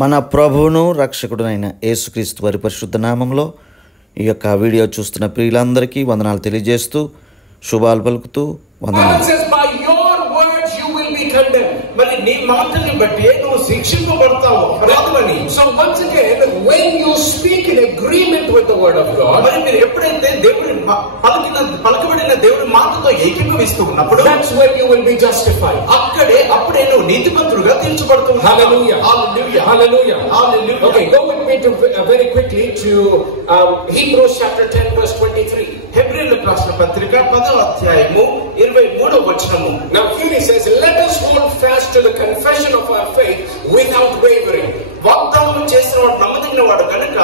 మన ప్రభువును రక్షకుడునైన యేసుక్రీస్తు వారి పరిశుద్ధ నామంలో ఈ యొక్క వీడియో చూస్తున్న ప్రియులందరికీ వందనాలు తెలియజేస్తూ శుభాలు పలుకుతూ వందనాలు. మరి నీ మాటని బట్టి నువ్వు శిక్షింపబడతావు అపరాధమని. So once again, when you speak in agreement with the word of God, మరి మీరు ఎప్పుడైతే దేవుని పలకబడిన దేవుని మాటతో ఏకీభవిస్తూ ఉన్నప్పుడు, that's when you will be justified. అప్పుడే నువ్వు నీతిమంతుడుగా తీర్చబడుతున్నావు. Hallelujah, hallelujah, hallelujah, hallelujah. Okay, go with me to very quickly to Hebrews chapter 10 verse 23. హెబ్రీయులకు రాసిన పత్రిక 10వ అధ్యాయము 23వ వచనము. Now here he says, let us hold fast to the confession of our faith without wavering. వాగ్దానం చేసిన వాడు నమ్మదగిన వాడు కనుక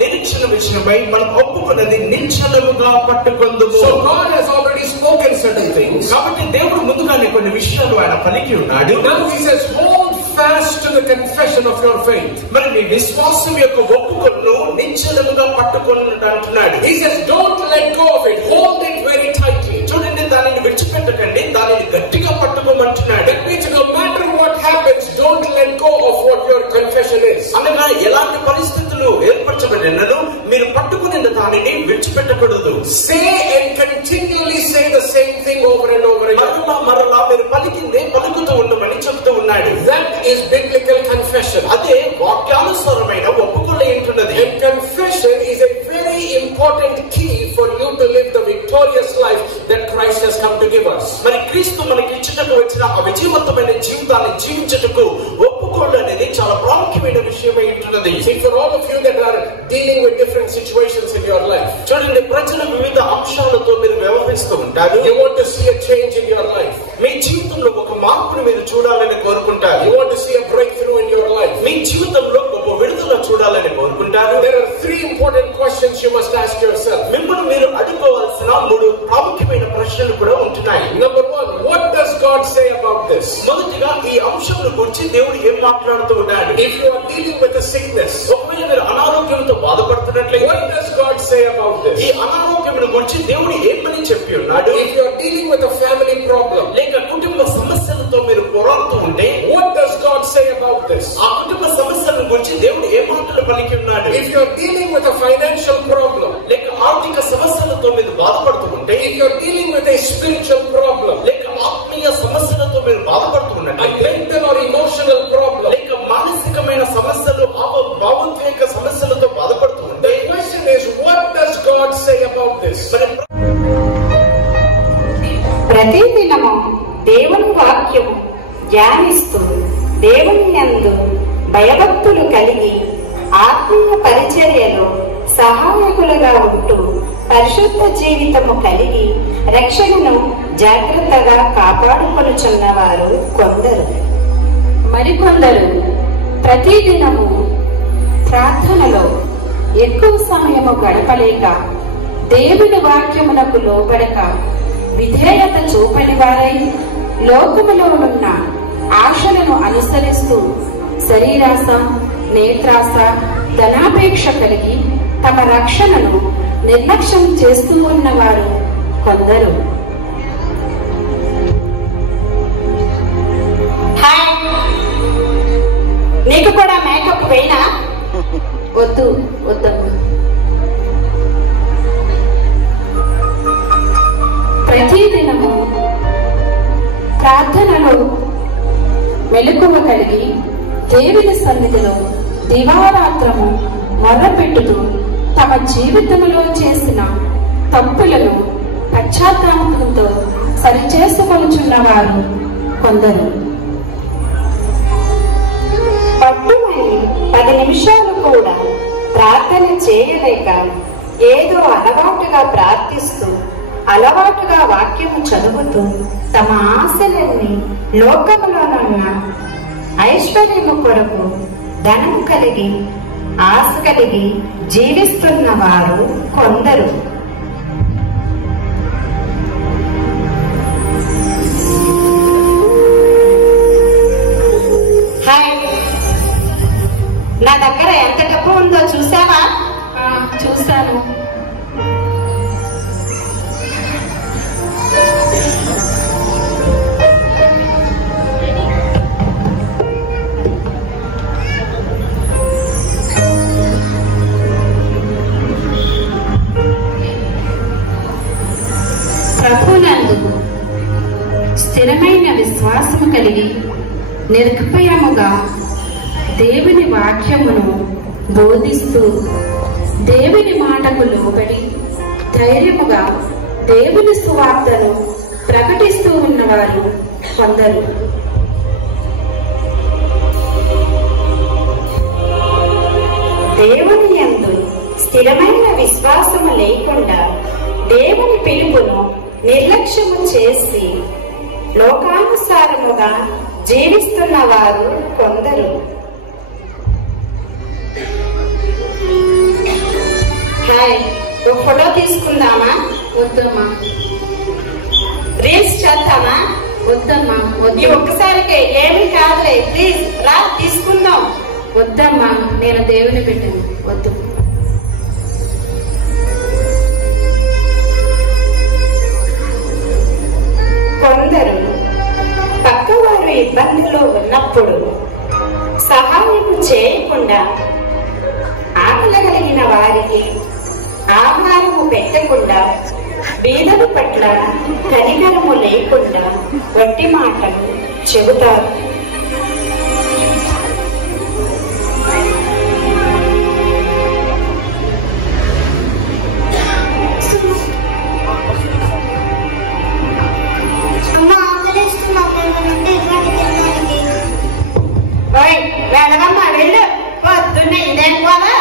నిరీక్షణ విషయమై మనం ఒప్పుకున్నది నిశ్చలముగా పట్టుకొందుము. So God has already spoken certain things. కాబట్టి దేవుడు ముందుగానే కొన్ని విషయాలు ఆయన పలికి ఉన్నాడు. Now he says, hold fast to the confession of your faith. మరి నీ విశ్వాసం యొక్క ఒప్పుకొను నిశ్చలముగా పట్టుకొను అంటున్నాడు. He says, don't let go of it, hold it very tightly. చూడండి, దానిని విడిచిపెట్టకండి, దానిని గట్టిగా పట్టుకోమంటున్నాడు. That means no matter what happens, don't let go of what your confession is. అనగా ఎలాంటి పరిస్థితులు ఏర్పరచబడినను మీరు పట్టుకున్న దానిని విడిచిపెట్టకూడదు. Say and continually say the same thing over and over again. మరలా మీరు పలికిందే పలుకుతూ ఉండమని చెప్తూ ఉన్నాడు. That is biblical confession. అదే వాక్యానుసారమైన ఒప్పుకోలు ఏంటున్నది. And confession is a very important key for you to live the victorious life that Christ has come to give us. మరి క్రీస్తు మనకి ఇచ్చుటకు వచ్చిన ఆ విజయవంతమైన జీవితాన్ని జీవించుటకు ఒప్పుకోలు అనేది చాలా ప్రాముఖ్యమైన విషయమై ఉంటున్నది. For all of you that are dealing with different situations in your life, చూడండి, ప్రజలు వివిధ అంశాలతో మీరు వ్యవహరిస్తూ ఉంటారు. You want to see a change in your life. మీ జీవితంలో ఒక మార్పును మీరు చూడాలని కోరుకుంటారు. You want to see a breakthrough in your life. మీ జీవితంలో ఒక విడుదల చూడాలని కోరుకుంటారు. There are three important questions you must ask yourself. మిమ్మల్ని మీరు అడుగుకోవాల్సిన 3 ప్రాముఖ్యమైన ప్రశ్నలు కూడా ఉంటున్నాయి. Number 1, what does God say about this? మొదటిగా ఈ అంశాల గురించి దేవుడు ఏం మాట్లాడుతూ ఉన్నాడు. If you are dealing with a sickness, ఒకవేళ మీరు అనారోగ్యంతో బాధపడుతున్నట్లయితే, what does God say about this? ఈ అనారోగ్యం గురించి దేవుడు ఏమని చెప్పి ఉన్నాడు. If you are dealing with a family problem, లేక కుటుంబ సమస్యలతో మీరు పోరాడుతూ ఉంటే, what does God say about this? ఆ కుటుంబ సమస్యల గురించి దేవుడు ఏ మాటలు పలికి ఉన్నాడు. If you are dealing with a financial problem, లేక ఆర్థిక సమస్యలతో మీరు బాధపడుతూ ఉంటే, if you are dealing with a spiritual problem, లేక ఆత్మీయ సమస్యలతో మీరు బాధపడుతూ ఉన్నట్లయితే, a mental or emotional problem, లేక మానసికమైన సమస్యలు, భావోద్వేగ సమస్యలతో బాధపడుతూ ఉంటే, the question is, what does God say about this? ప్రతిదినము దేవుని వాక్యం ధ్యానిస్తూ దేవుని యందు భయభక్తులు కలిగి ఆత్మీయ పరిచర్యలో సహాయకులుగా ఉంటూ పరిశుద్ధ జీవితము కలిగి రక్షణను జాగ్రత్తగా కాపాడుకొనుచున్నవారు కొందరు. మరికొందరు ప్రతిదినము ప్రార్థనలో ఎక్కువ సమయము గడపలేక దేవుని వాక్యమునకు లోబడక విధేయత చూపని వారై లోకములో ఉన్న ఆశలను అనుసరిస్తూ శరీరాశ, నేత్రాశ, ధనాపేక్ష కలిగి తమ రక్షణను నిర్లక్ష్యం చేస్తూ ఉన్నవారు కొందరు. నీకు కూడా మేకప్ వేయనా? వద్దు వద్దమ్మా. ప్రతిదినము ప్రార్థనలో మెలకువ కలిగి దేవుని సన్నిధిలో దివారాత్రము మొర్రపెట్టుతూ తమ జీవితంలో చేసిన తప్పులను పశ్చాత్తాపంతో సరిచేసుకొనుచున్నవారు కొందరు. పట్టుమని 10 నిమిషాలు కూడా ప్రార్థన చేయలేక ఏదో అలవాటుగా ప్రార్థిస్తూ అలవాటుగా వాక్యము చదువుతూ తమ ఆశలన్నీ లోకములోనున్న ఐశ్వర్యము కొరకు ధనము కలిగి ఆశ కలిగి జీవిస్తున్న వారు కొందరు. హాయ్, నా దగ్గర ఎంత డబ్బు ఉందో చూసావా? చూశాను. కలిగి నిర్భయముగా దేవుని వాక్యమును బోధిస్తూ దేవుని మాటకు లోబడి ధైర్యముగా దేవుని సువార్తను ప్రకటిస్తూ ఉన్నవారు కొందరు. దేవుని యందు స్థిరమైన విశ్వాసము లేకుండా దేవుని పిలుపును నిర్లక్ష్యము చేసి లోకానుసారముగా జీవిస్తున్న వారు కొందరు. హాయ్, ఒక ఫోటో తీసుకుందామా? వద్దమ్మా. రీల్స్ చేద్దామా? వద్దమ్మా. ఈ ఒక్కసారికి ఏమీ కాదులే, ప్లీజ్ రా తీసుకుందాం. వద్దమ్మా, నేను దేవుని బిడ్డను, వద్దు. కొందరు పక్కవారు ఇబ్బందుల్లో ఉన్నప్పుడు సహాయం చేయకుండా ఆకలి కలిగిన వారికి ఆహారము పెట్టకుండా బీదల పట్ల కనికరము లేకుండా వట్టి మాటలు చెబుతారు. వెళ్ళవమ్మా, వెళ్ళు. పొద్దున్న ఇదేం పోదా?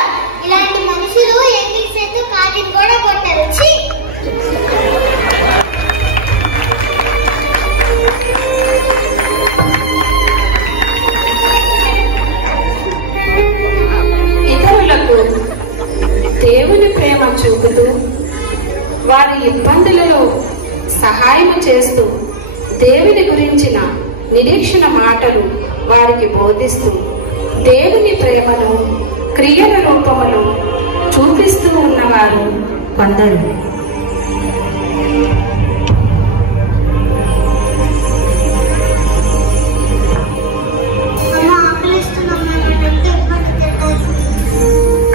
ఇలాంటి మనుషులు ఎన్ని చేతు కాకి కూడా కొట్టారు. ఇతరులకు దేవుని ప్రేమ చూపుతూ వారి ఇబ్బందులలో సహాయం చేస్తూ దేవుని గురించిన నిరీక్షణ మాటలు వారికి బోధిస్తూ దేవుని ప్రేమను క్రియల రూపములో చూపిస్తూ ఉన్నవారు కొందరు.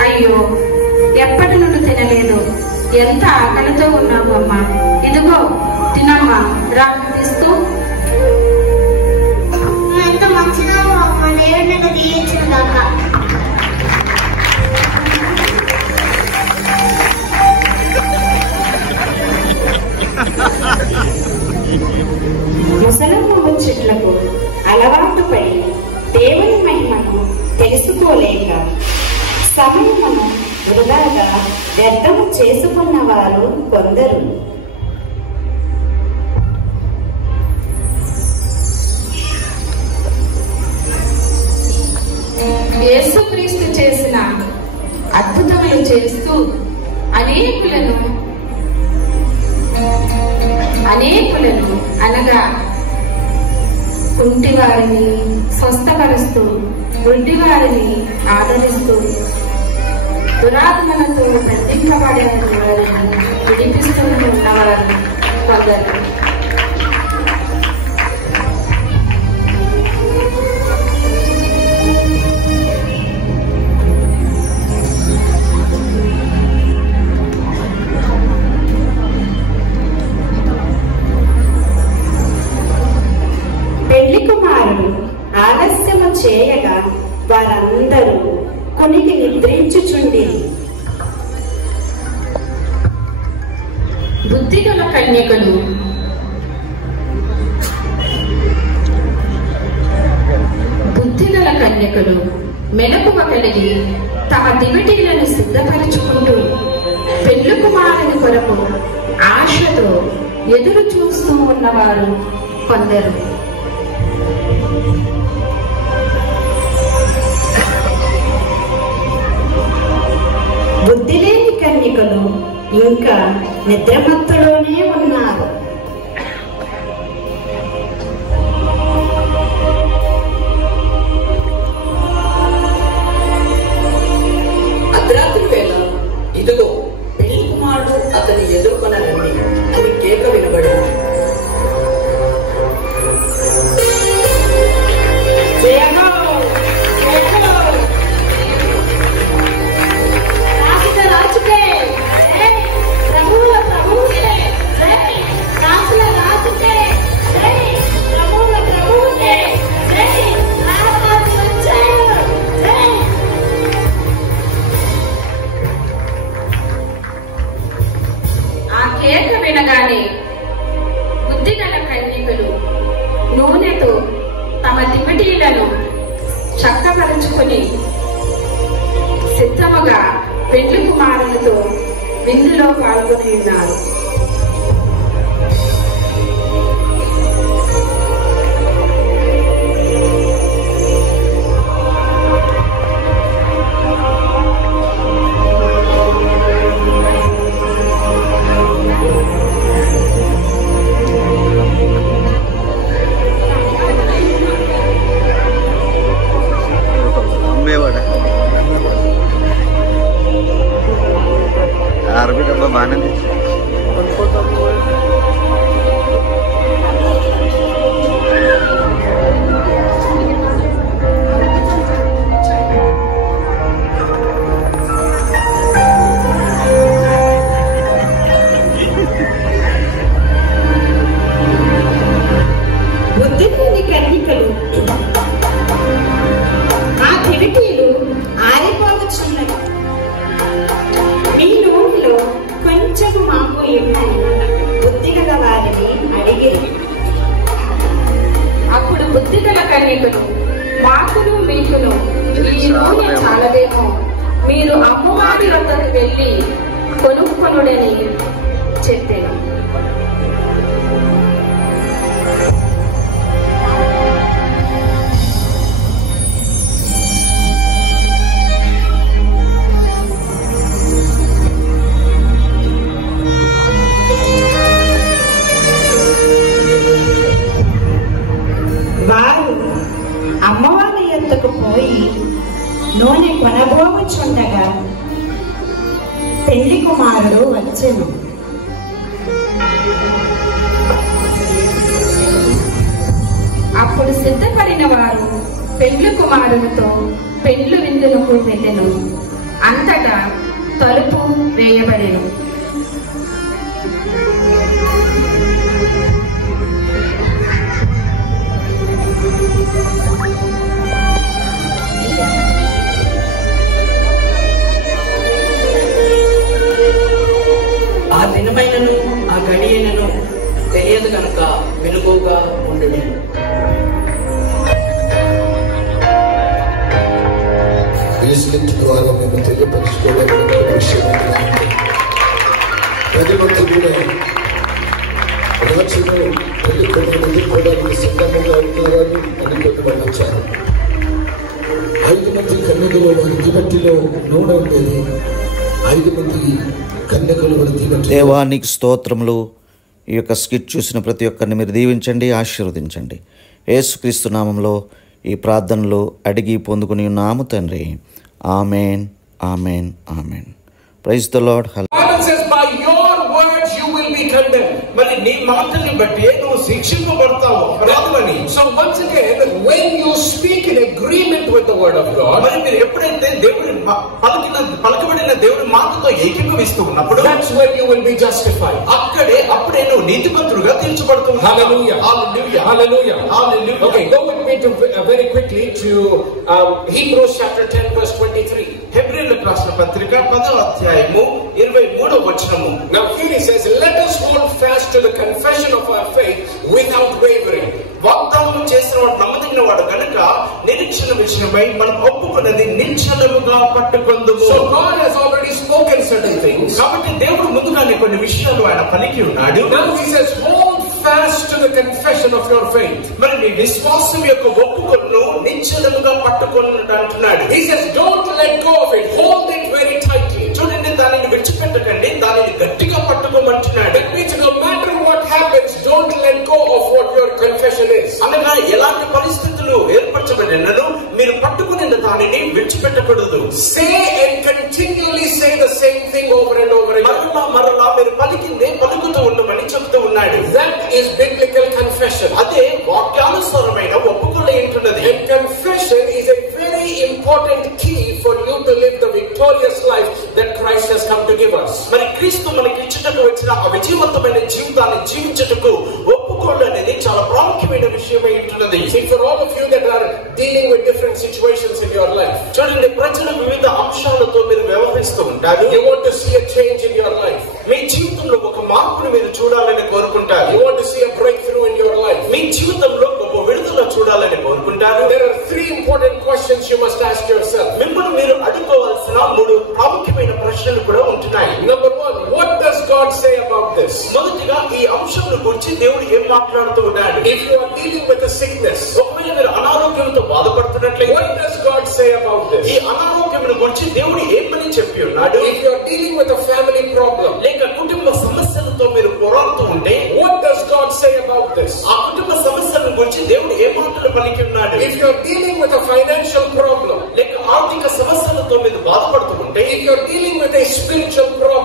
అయ్యో, ఎప్పటి నుండి తినలేదు. ఎంత ఆకలితో ఉన్నావు అమ్మా? ఇదిగో తినమ్మా, రా తీస్తూ. ఎంత మంచిగా మా దేవుడిని తీయించుదాకా. ముసలమ్మ ముచ్చట్లకు అలవాటు పడి దేవుని మహిమను తెలుసుకోలేక సమయమును వృధాగా వ్యర్థము చేసుకున్న వారు కొందరు. యేసుక్రీస్తు చేసిన అద్భుతములు చేస్తూ అనేకులను అనగా కుంటివారిని స్వస్థపరుస్తూ, గుడ్డివారిని ఆదరిస్తూ, దురాత్మలతో బంధింపబడిన వారిని విడిపిస్తూ ఉన్నవారు కొందరు. పెళ్లి కుమారుడు ఆలస్యము చేయగా వారందరూ కొనికి నిద్రించుచుండి, బుద్ధిగల కన్యకలు మెలకువ కలిగి తమ దివిటీలను సిద్ధపరచుకుంటూ పెళ్లి కుమారుని కొరకు ఆశతో ఎదురు చూస్తూ ఉన్నవారు కొందరు. బుద్ధి లేని కన్యకలు ఇంకా నిద్రమత్తులోనే ఉన్నారు. అర్ధరాత్రి వేళ ఇదిగో పెళ్లి కుమారుడు అతని ఎదుర్కొనరండి అని కేక వినబడింది. రాజుకే ప్రభువుల ప్రభువుకే పెండ్లి కుమారునితో విందులో పాల్గొని ఉన్నారు. అప్పుడు బుద్ధిగల కన్యకలు మాకును మీకును ఈ నూనె చాలదేమో, మీరు అమ్మవారి వద్దకు వెళ్ళి కొనుక్కొనుడని చెప్పాను. వారు అమ్మవారి యొద్దకు పోయి నూనె కొనబోవచ్చుండగా పెళ్లి కుమారుడు వచ్చెను. అప్పుడు సిద్ధపడిన వారు పెళ్లి కుమారునితో పెళ్లి విందులకు వెళ్ళెను. అంతటా తలుపు వేయబడెను. ఆ దినమైనను ఆ గడియైనను తెలియదు కనుక వెనుకోగా ఉండును. ఈ స్లిప్ ద్వారా మేము తెలియపరచుకోవడానికి ప్రతి ఒక్కరు కూడా రాజును పెళ్లికొని ఎదుర్కోవడానికి సిద్ధంగా ఉన్నారని అని కొంతమంది వచ్చారు. 5 మంది కన్యకలు వారి దివటిలో నూనె ఉండేది. 5 మంది కన్యకలు వారి దివటి. దేవానికి స్తోత్రములు. ఈ యొక్క స్కిట్ చూసిన ప్రతి ఒక్కరిని మీరు దీవించండి, ఆశీర్వదించండి. యేసుక్రీస్తు నామంలో ఈ ప్రార్థనలు అడిగి పొందుకుని ఉన్నాము తండ్రి. Amen, amen, amen. Praise the Lord. మరి నీ మాటల్ని బట్టి నువ్వు శిక్షింపబడతావు రాదువని. So once again when you speak in agreement with the word of God, మరి మీరు ఎప్పుడైతే దేవుని పలకబడిన దేవుని మాటతో ఏకీభవిస్తూ ఉన్నప్పుడు that's when you will be justified. అప్పుడే నువ్వు నీతిమంతుడుగా తీర్చబడుతున్నావు. Hallelujah, hallelujah, hallelujah, hallelujah. Okay, go with me to very quickly to Hebrews chapter 10 verse 23. హెబ్రీయులకు రాసిన పత్రిక 10వ అధ్యాయము 23వ వచనము. Now here he says, let us hold fast to the confession of our faith without wavering. వాగ్దానం చేసిన వాడు నమ్మదగిన వాడు కనుక నిరీక్షణ విషయమై మనం ఒప్పుకున్నది నిశ్చలముగా పట్టుకొందుము. So God has already spoken certain things. కాబట్టి దేవుడు ముందుగానే కొన్ని విషయాలు ఆయన పలికి ఉన్నాడు. Now he says, hold fast to the confession of your faith. మరి నీ విశ్వాసం యొక్క ఒప్పుకొను నిశ్చలముగా పట్టుకొనుట అంటున్నాడు. He says, don't let go of it, hold it very tightly. చూడండి, దానిని విడిచిపెట్టకండి, దానిని గట్టిగా పట్టుకోమంటున్నాడు. That means no matter what happens, don't let go of what your confession is. అనగా ఎలాంటి పరిస్థితులు ఏర్పరచబడినను మీరు పట్టుకునే దానిని విడిచిపెట్టకూడదు. Say and continually say the same thing over and over again. మరలా మీరు పలికిందే పలుకుతూ ఉండమని చెప్తూ ఉన్నాడు. That is biblical confession. అదే వాక్యానుసారమైన ఒప్పుకోలు ఏంటున్నది. And confession is a very important key for you to live the victorious life that Christ has come to give us. మరి క్రీస్తు మనకి ఇచ్చుటకు వచ్చిన ఆ విజయవంతమైన జీవితాన్ని జీవించుటకు ఒప్పుకోలు అనేది చాలా ప్రాముఖ్యమైన విషయమై ఉంటున్నది. For all of you that are dealing with different situations in your life, చూడండి, ప్రజలు వివిధ అంశాలతో మీరు వ్యవహరిస్తూ ఉంటారు. You want to see a change in your life. మీ జీవితంలో ఒక మార్పును మీరు చూడాలని కోరుకుంటారు. You want to see a breakthrough in your life. మీ జీవితంలో ఒక విడుదల చూడాలని కోరుకుంటారు. There are 3 important questions you must ask yourself. మిమ్మల్ని మీరు అడుగుకోవాల్సిన 3 ప్రాముఖ్యమైన ప్రశ్నలు ప్రశ్నలు కూడా ఉంటున్నాయి. Number one, what does God say about this? మొదటిగా ఈ అంశం గురించి దేవుడు ఏం మాట్లాడుతూ ఉన్నాడు? If you are dealing with a sickness, ఒకవేళ మీరు అనారోగ్యంతో బాధపడుతున్నట్లయితే what does God say about this? ఈ అనారోగ్యం గురించి దేవుడు ఏమని చెప్పి ఉన్నాడు? If you are dealing with a family problem, లేక కుటుంబ సమస్యలతో మీరు పోరాడుతూ ఉంటే what does God say about this? ఆ కుటుంబ సమస్యల గురించి దేవుడు ఏ మాటలు పలికి ఉన్నాడు? If you are dealing with a financial problem, లేక ఆర్థిక సమస్యలతో మీరు బాధపడుతూ ఉంటే if you are dealing with a spiritual problem,